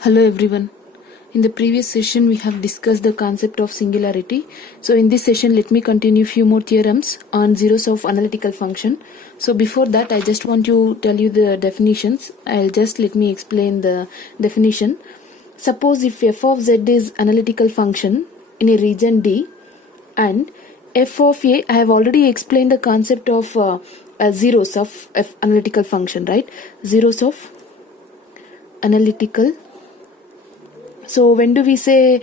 Hello everyone. In the previous session we have discussed the concept of singularity. So in this session let me continue few more theorems on zeros of analytical function. So before that I just want to tell you the definitions. Let me explain the definition. Suppose if f of z is analytical function in a region D and f of a, I have already explained the concept of zeros of f analytical function, right? Zeros of analytical. So when do we say,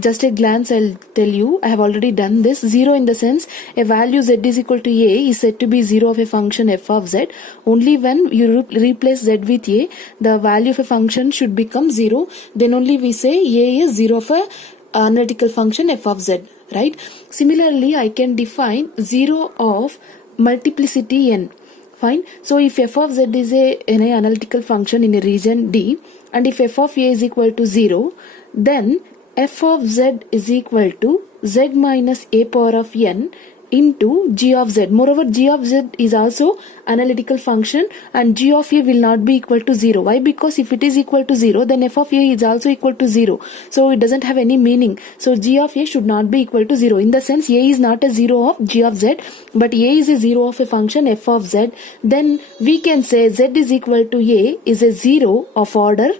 just a glance I'll tell you, I have already done this. 0 in the sense a value z is equal to a is said to be 0 of a function f of z. Only when you replace z with a, the value of a function should become 0. Then only we say a is 0 of a analytical function f of z, right? Similarly, I can define 0 of multiplicity n. Fine. So if f of z is an analytical function in a region D, and if f of a is equal to 0, then f of z is equal to z minus a power of n into g of z. Moreover, g of z is also analytical function and g of a will not be equal to 0. Why? Because if it is equal to 0, then f of a is also equal to 0. So it doesn't have any meaning. So g of a should not be equal to 0. In the sense a is not a 0 of g of z, but a is a 0 of a function f of z. Then we can say z is equal to a is a 0 of order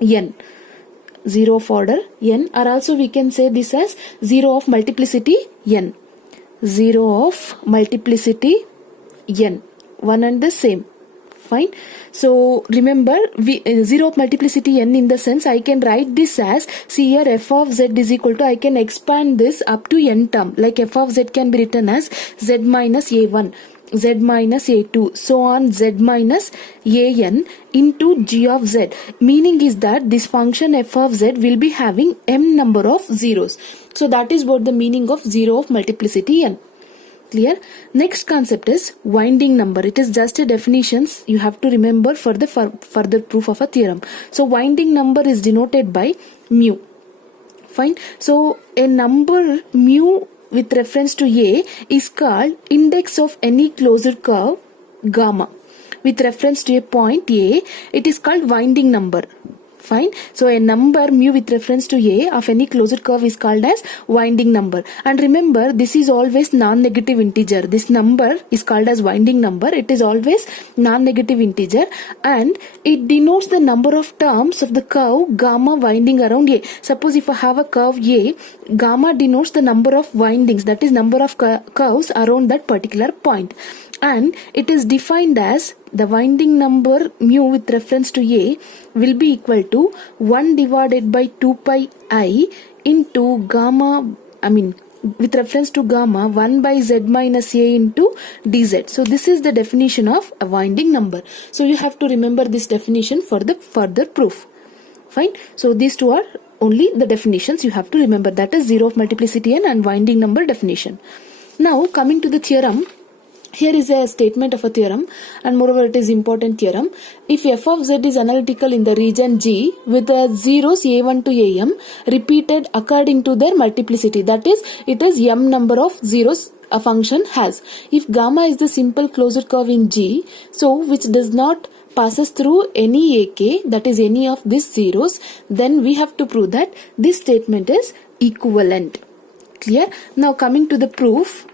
n. 0 of order n, or also we can say this as 0 of multiplicity n. 0 of multiplicity n, one and the same. Fine. So remember, 0 of multiplicity n in the sense I can write this as, see here f of z is equal to, I can expand this up to n term, like f of z can be written as z minus a1, z minus a2, so on z minus an into g of z. Meaning is that this function f of z will be having m number of zeros. So that is what the meaning of 0 of multiplicity n. Clear? Next concept is winding number. It is just a definitions you have to remember for the further proof of a theorem. So winding number is denoted by mu. Fine. So a number mu with reference to a is called index of any closed curve gamma. With reference to a point a, it is called winding number. Fine. So a number mu with reference to a of any closed curve is called as winding number. And remember, this is always non-negative integer. This number is called as winding number. It is always non-negative integer and it denotes the number of terms of the curve gamma winding around a. Suppose if I have a curve a, gamma denotes the number of windings, that is number of curves around that particular point. And it is defined as the winding number mu with reference to a will be equal to 1 divided by 2 pi I into gamma, with reference to gamma 1 by z minus a into dz. So this is the definition of a winding number. So you have to remember this definition for the further proof. Fine. So these two are only the definitions you have to remember, that is 0 of multiplicity n and winding number definition. Now coming to the theorem. Here is a statement of a theorem and moreover it is important theorem. If f of z is analytical in the region G with the zeros a1 to am repeated according to their multiplicity, that is it is m number of zeros a function has. If gamma is the simple closed curve in G, so which does not passes through any ak, that is any of these zeros, then we have to prove that this statement is equivalent. Clear? Now coming to the proof.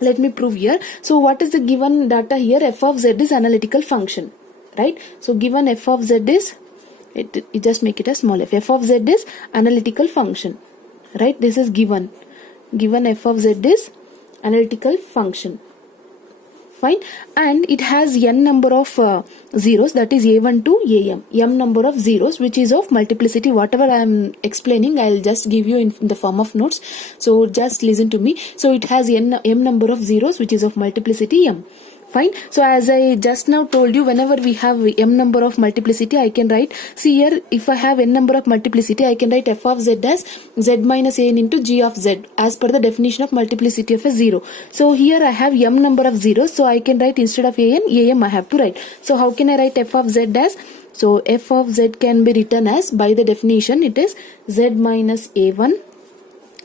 Let me prove here. So what is the given data here? F of z is analytical function, right? So given f of z is, you just make it a small f. F of z is analytical function, right? This is given. Given f of z is analytical function. Fine. And it has n number of zeros, that is a1 to am. M number of zeros which is of multiplicity. Whatever I am explaining, I will just give you in the form of notes. So just listen to me. So it has m number of zeros which is of multiplicity m. Fine. So as I just now told you, whenever we have m number of multiplicity, I can write, see here, if I have n number of multiplicity, I can write f of z as z minus an into g of z as per the definition of multiplicity of a 0. So here I have m number of zeros, so I can write instead of am I have to write. So how can I write f of z as? So f of z can be written as, by the definition, it is z minus a1,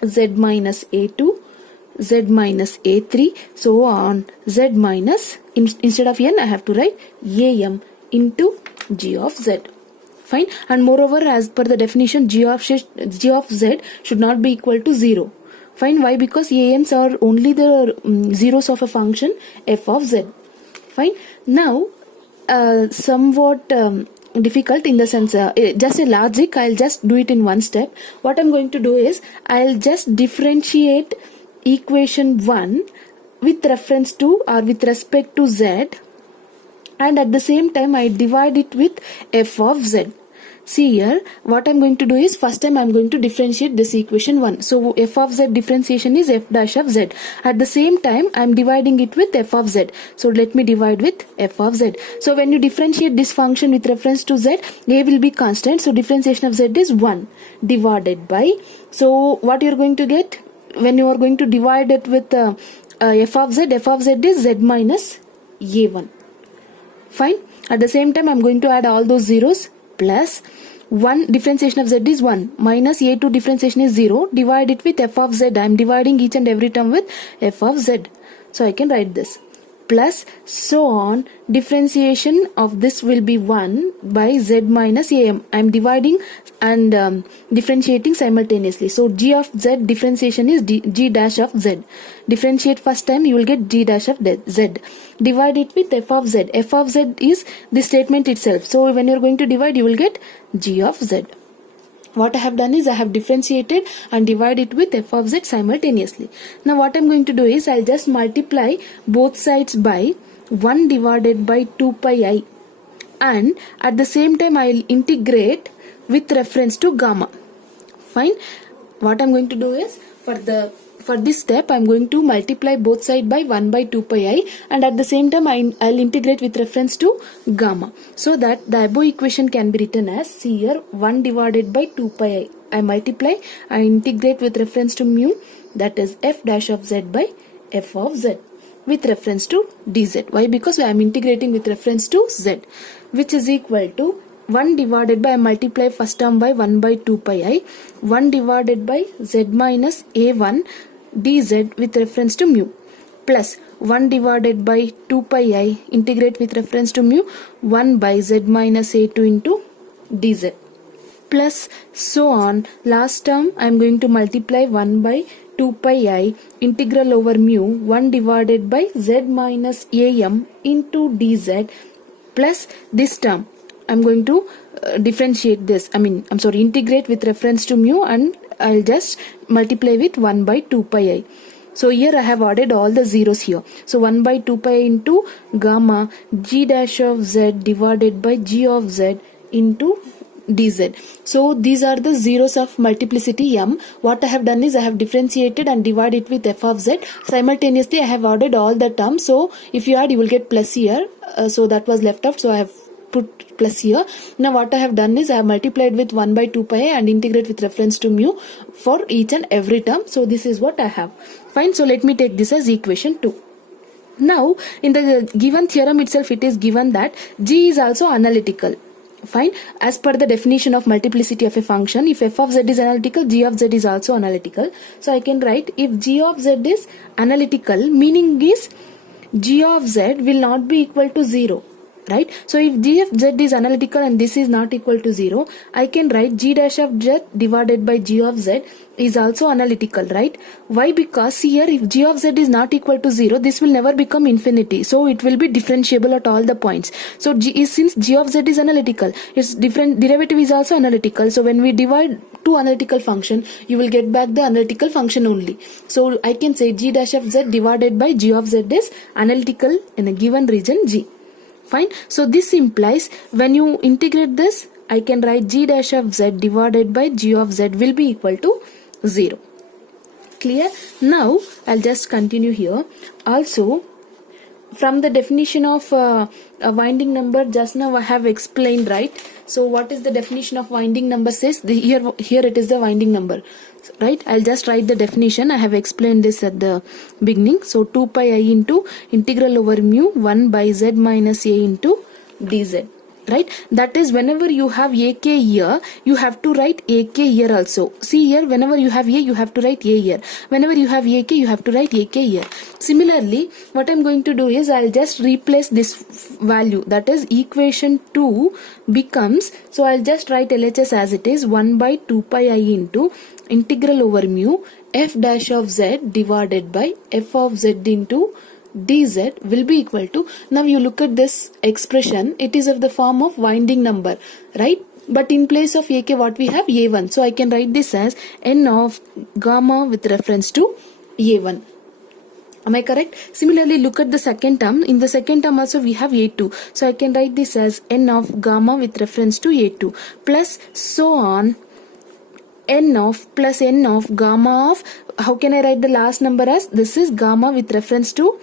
z minus a2, z minus a3, so on z minus, instead of n I have to write am into g of z. Fine. And moreover, as per the definition, g of z should not be equal to 0. Fine. Why? Because ans are only the zeros of a function f of z. Fine. Now, somewhat difficult in the sense, just a logic, I'll just do it in one step. What I'm going to do is, I'll just differentiate equation 1 with reference to or with respect to z, and at the same time I divide it with f of z. See here, what I'm going to do is, first time I'm going to differentiate this equation 1. So f of z differentiation is f dash of z. At the same time, I'm dividing it with f of z. So let me divide with f of z. So when you differentiate this function with reference to z, a will be constant. So differentiation of z is 1 divided by. So what you're going to get when you are going to divide it with f of z is z minus a1. Fine. At the same time, I'm going to add all those zeros, plus 1 differentiation of z is 1 minus a2 differentiation is 0. Divide it with f of z. I am dividing each and every term with f of z. So I can write this. Plus so on, differentiation of this will be 1 by z minus am. I am dividing and differentiating simultaneously. So g of z differentiation is g dash of z. Differentiate first time, you will get g dash of z. Divide it with f of z. F of z is the statement itself. So when you are going to divide, you will get g of z. What I have done is, I have differentiated and divided it with f of z simultaneously. Now what I am going to do is, I'll just multiply both sides by 1 divided by 2 pi I, and at the same time I'll integrate with reference to gamma. Fine. What I'm going to do is, for this step, I'm going to multiply both sides by 1 by 2 pi I, and at the same time I'll integrate with reference to gamma, so that the above equation can be written as, see here, 1 divided by 2 pi I. I multiply, I integrate with reference to mu, that is f dash of z by f of z with reference to dz. Why? Because I am integrating with reference to z, which is equal to 1 divided by, I multiply first term by 1 by 2 pi I, 1 divided by z minus a1 dz with reference to mu, plus 1 divided by 2 pi I, integrate with reference to mu, 1 by z minus a2 into dz, plus so on. Last term I am going to multiply 1 by 2 pi I, integral over mu, 1 divided by z minus am into dz, plus this term I'm going to differentiate this, integrate with reference to mu, and I'll just multiply with 1 by 2 pi I. So here I have added all the zeros here. So 1 by 2 pi into gamma g dash of z divided by g of z into dz. So these are the zeros of multiplicity m. What I have done is, I have differentiated and divided with f of z. Simultaneously I have added all the terms. So if you add, you will get plus here. So that was left out. So I have put plus here. Now what I have done is, I have multiplied with 1 by 2 pi and integrate with reference to mu for each and every term. So this is what I have. Fine. So let me take this as equation 2. Now in the given theorem itself, it is given that g is also analytical. Fine. As per the definition of multiplicity of a function, if f of z is analytical, g of z is also analytical. So I can write, if g of z is analytical, meaning is g of z will not be equal to 0. Right? So if g of z is analytical and this is not equal to 0, I can write g dash of z divided by g of z is also analytical, right? Why? Because here, if g of z is not equal to 0, this will never become infinity. So it will be differentiable at all the points. So since g of z is analytical, its different derivative is also analytical. So when we divide two analytical function, you will get back the analytical function only. So I can say g dash of z divided by g of z is analytical in a given region G. Fine. So this implies, when you integrate this, I can write g dash of z divided by g of z will be equal to 0. Clear? Now I'll just continue here. Also, from the definition of a winding number, just now I have explained, right? So what is the definition of winding number says? Here it is the winding number, right? I'll just write the definition. I have explained this at the beginning. So 2 pi I into integral over mu 1 by z minus a into dz. right? That is, whenever you have AK here, you have to write AK here also. See here, whenever you have A, you have to write A here. Whenever you have AK, you have to write AK here. Similarly, what I'm going to do is I'll just replace this value, that is equation 2 becomes, so I'll just write LHS as it is, 1 by 2 pi I into integral over mu f dash of z divided by f of z into dz will be equal to, now you look at this expression, it is of the form of winding number, right? But in place of AK what we have? A1. So I can write this as n of gamma with reference to A1. Am I correct? Similarly, look at the second term. In the second term also we have A2. So I can write this as n of gamma with reference to A2 plus so on n of plus n of gamma of, how can I write the last number as? This is gamma with reference to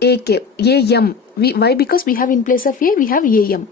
AK, AM. Why? Because we have in place of A, we have AM.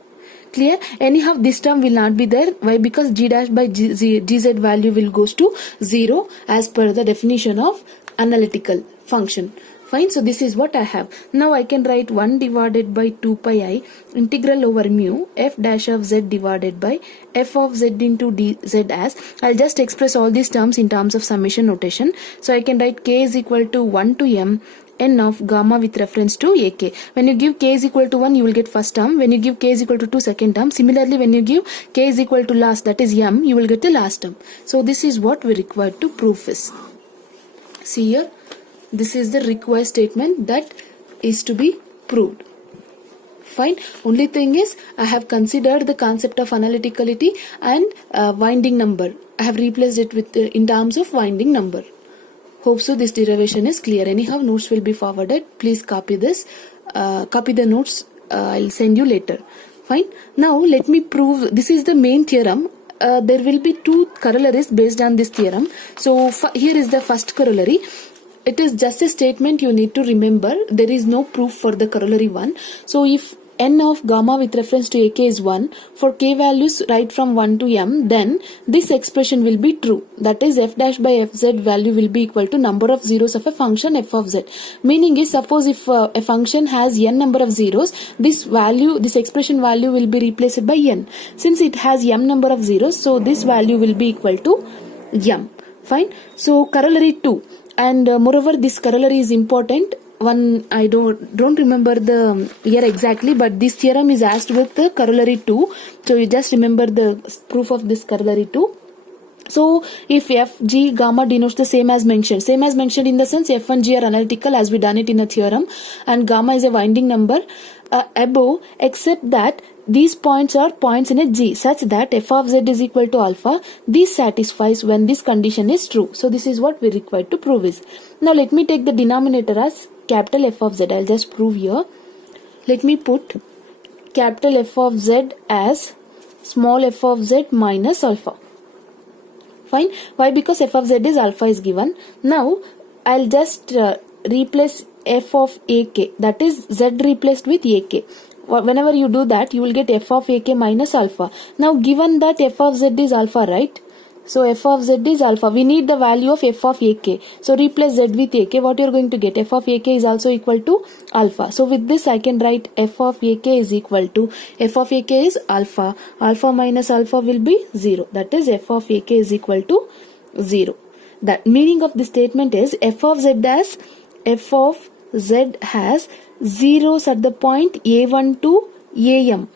Clear? Anyhow, this term will not be there. Why? Because G dash by GZ value will goes to 0 as per the definition of analytical function. Fine. So this is what I have. Now I can write 1 divided by 2 pi I integral over mu f dash of z divided by f of z into dz as, I'll just express all these terms in terms of summation notation. So I can write k is equal to 1 to m n of gamma with reference to AK. When you give k is equal to 1, you will get first term. When you give k is equal to 2, second term. Similarly, when you give k is equal to last, that is m, you will get the last term. So this is what we require to prove this. See here, this is the required statement that is to be proved. Fine. Only thing is, I have considered the concept of analyticality and winding number. I have replaced it with in terms of winding number. Hope so this derivation is clear. Anyhow, notes will be forwarded. Please copy this. Copy the notes. I'll send you later. Fine. Now let me prove. This is the main theorem. There will be two corollaries based on this theorem. So here is the first corollary. It is just a statement you need to remember. There is no proof for the corollary one. So if n of gamma with reference to AK is 1, for k values right from 1 to m, then this expression will be true. That is f dash by fz value will be equal to number of zeros of a function f of z. Meaning is, suppose if a function has n number of zeros, this expression value will be replaced by n. Since it has m number of zeros, so this value will be equal to m. Fine. So corollary 2. And moreover, this corollary is important. One, I don't remember the year exactly, but this theorem is asked with the corollary 2. So you just remember the proof of this corollary 2. So if f, g, gamma denotes the same as mentioned in the sense f and g are analytical as we done it in a theorem, and gamma is a winding number above, except that these points are points in a G such that f of z is equal to alpha. This satisfies when this condition is true. So this is what we require to prove is. Now let me take the denominator as capital F of z. I'll just prove here. Let me put capital F of z as small f of z minus alpha. Fine. Why? Because f of z is alpha is given. Now I'll just replace f of ak, that is z replaced with ak. Whenever you do that, you will get f of ak minus alpha. Now given that f of z is alpha, right? So f of z is alpha. We need the value of f of ak. So replace z with ak. What you are going to get? F of ak is also equal to alpha. So with this I can write f of ak is equal to, f of ak is alpha. Alpha minus alpha will be 0. That is f of ak is equal to 0. That meaning of the statement is f of z has zeros at the point a1 to am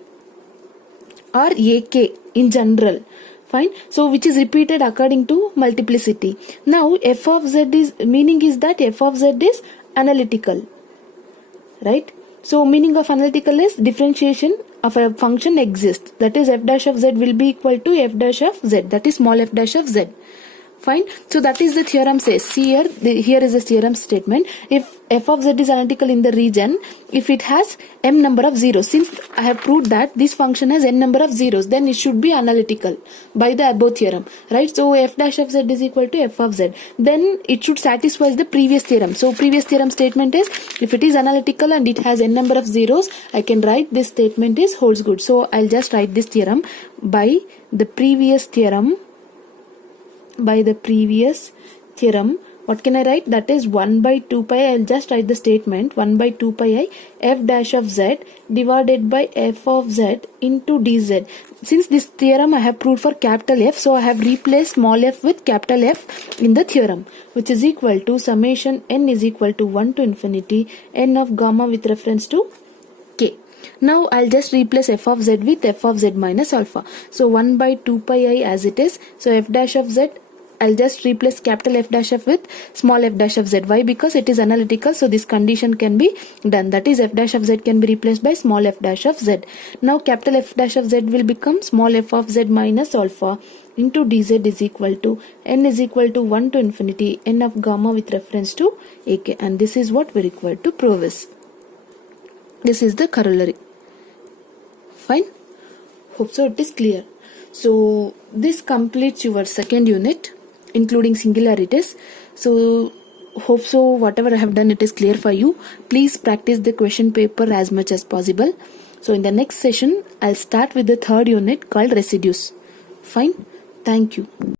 or ak in general. Fine. So which is repeated according to multiplicity. Now f of z is, meaning is that f of z is analytical, right? So meaning of analytical is differentiation of a function exists. That is f dash of z will be equal to f dash of z. That is small f dash of z. Fine. So that is the theorem says. See here, here is the theorem statement. If f of z is analytical in the region, if it has m number of zeros, since I have proved that this function has n number of zeros, then it should be analytical by the above theorem, right? So f dash of z is equal to f of z. Then it should satisfy the previous theorem. So previous theorem statement is, if it is analytical and it has n number of zeros, I can write this statement is holds good. So I'll just write this theorem by the previous theorem. what can I write? That is 1 by 2 pi, I will just write the statement 1 by 2 pi I f dash of z divided by f of z into dz. Since this theorem I have proved for capital F, so I have replaced small f with capital F in the theorem, which is equal to summation n is equal to 1 to infinity n of gamma with reference to k. Now I'll just replace f of z with f of z minus alpha. So 1 by 2 pi I as it is. So f dash of z, I'll just replace capital F dash f with small f dash of z. Why? Because it is analytical, so this condition can be done. That is f dash of z can be replaced by small f dash of z. Now capital F dash of z will become small f of z minus alpha into dz is equal to n is equal to 1 to infinity n of gamma with reference to ak. And this is what we require to prove this. This is the corollary. Fine. Hope so it is clear. So this completes your second unit, including singularities. So hope so whatever I have done it is clear for you. Please practice the question paper as much as possible. So in the next session I'll start with the third unit called residues. Fine. Thank you.